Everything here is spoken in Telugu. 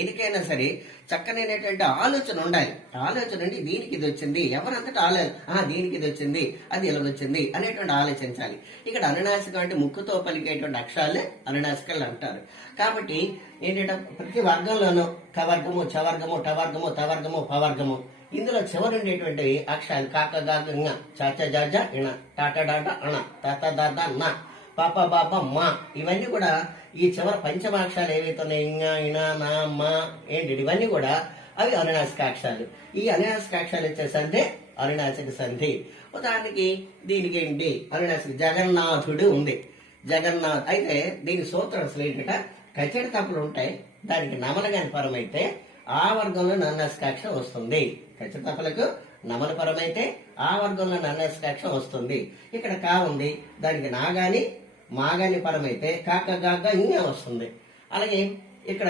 దేనికైనా సరే చక్కనైనటువంటి ఆలోచన ఉండాలి. ఆలోచన ఉండి దీనికి ఇది వచ్చింది, ఎవరంతటా దీనికి ఇది వచ్చింది, అది ఇలా వచ్చింది అనేటువంటి ఆలోచించాలి. ఇక్కడ అనునాసికం అంటే ముక్కుతో పలికేటువంటి అక్షరాలే అనునాసికలు అంటారు. కాబట్టి ఏంటంటే ప్రతి వర్గంలోనూ కవర్గము, చవర్గము, టవర్గము, తవర్గము, పవర్గము, ఇందులో చివరుండేటువంటి అక్షరాలు కాక గాగ చాచ జాజ ఇణ, టాట డాట అణ, తాత దాద నా, పాప బాబ మా, ఇవన్నీ కూడా ఈ చివరి పంచమాక్షరాలు ఏవైతే ఉన్నాయి ఇంగ ఇణ నా మా ఏంటి ఇవన్నీ కూడా అవి అనునాసిక అక్షరాలు. ఈ అనునాసిక అక్షరాలు వచ్చే సంధి అనునాసిక సంధి. ఉదాహరణకి దీనికి ఏంటి అనునాసిక జగన్నాథుడు ఉంది. జగన్నాథ్ అయితే దీని సూత్రం అసలు ఏంటంటే కచ్చడి తప్పులు ఉంటాయి, దానికి నమలగాని పరం అయితే ఆ వర్గంలో అనునాసికాక్షరం వస్తుంది. కచ్చడి తప్పులకు నమల పరం అయితే ఆ వర్గంలో అనునాసికాక్షరం వస్తుంది. ఇక్కడ కా ఉంది, దానికి నాగాని మాగాని పరం అయితే కాక గాగా ఇంగా వస్తుంది. అలాగే ఇక్కడ